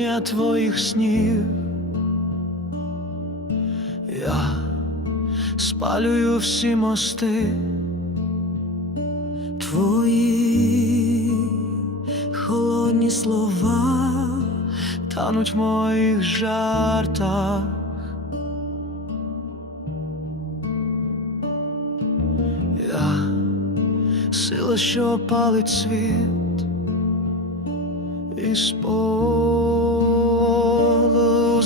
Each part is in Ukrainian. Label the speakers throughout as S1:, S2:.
S1: вогня твоїх снів. Я спалюю всі мости. Твої холодні слова тануть в моїх жартах. Я сила, що палить світ, і полу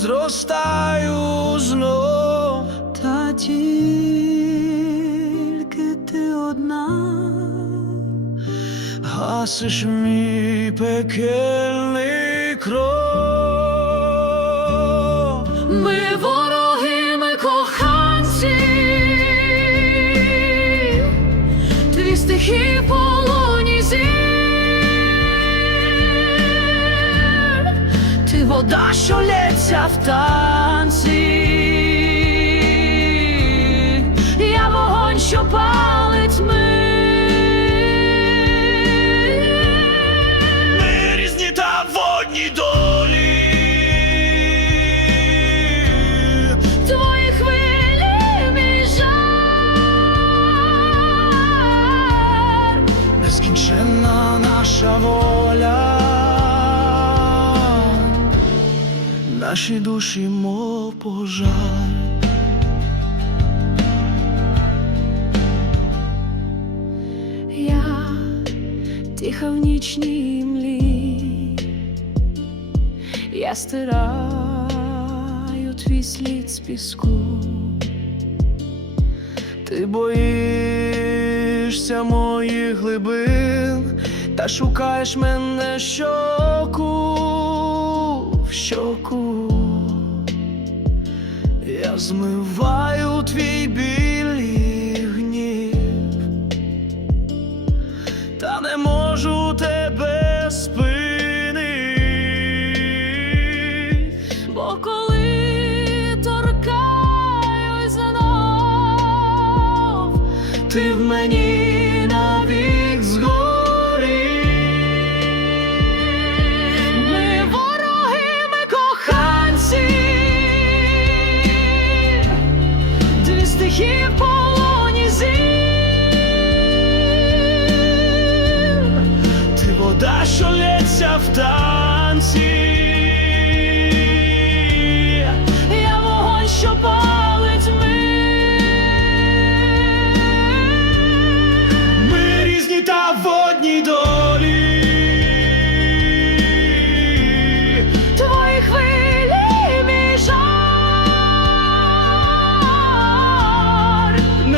S1: зростаю знов, та тільки ти одна гасиш мій пекельний кров.
S2: Ми вороги,
S1: вода, що лється в танці,
S2: Я вогонь, що палить
S1: наші душі, мов пожар.
S2: Я тиха в нічній млі, я стираю твій слід з піску.
S1: Ти боїшся моїх глибин, та шукаєш мене щоку щоку. Я змиваю твій біль і гнів, та не можу тебе спинити.
S2: Бо коли торкаюсь знов,
S1: Ти в мені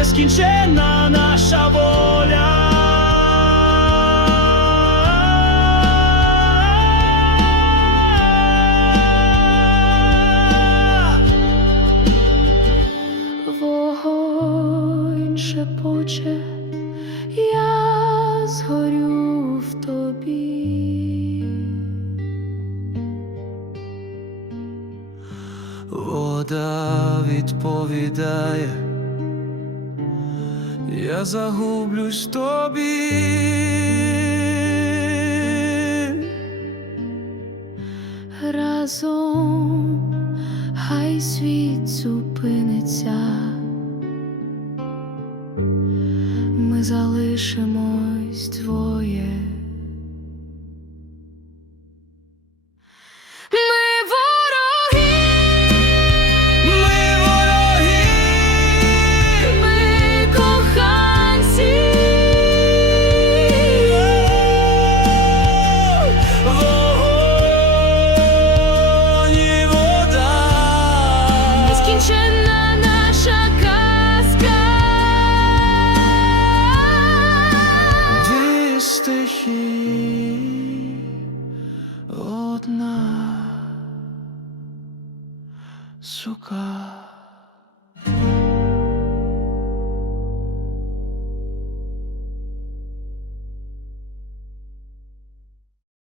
S2: жар.
S1: Нескінченна наша воля.
S2: Вогонь шепоче, я згорю в тобі.
S1: Вода відповідає, я загублюсь в тобі.
S2: Разом хай світ зупиниться. Ми залишимось двоє.
S1: Одна сука.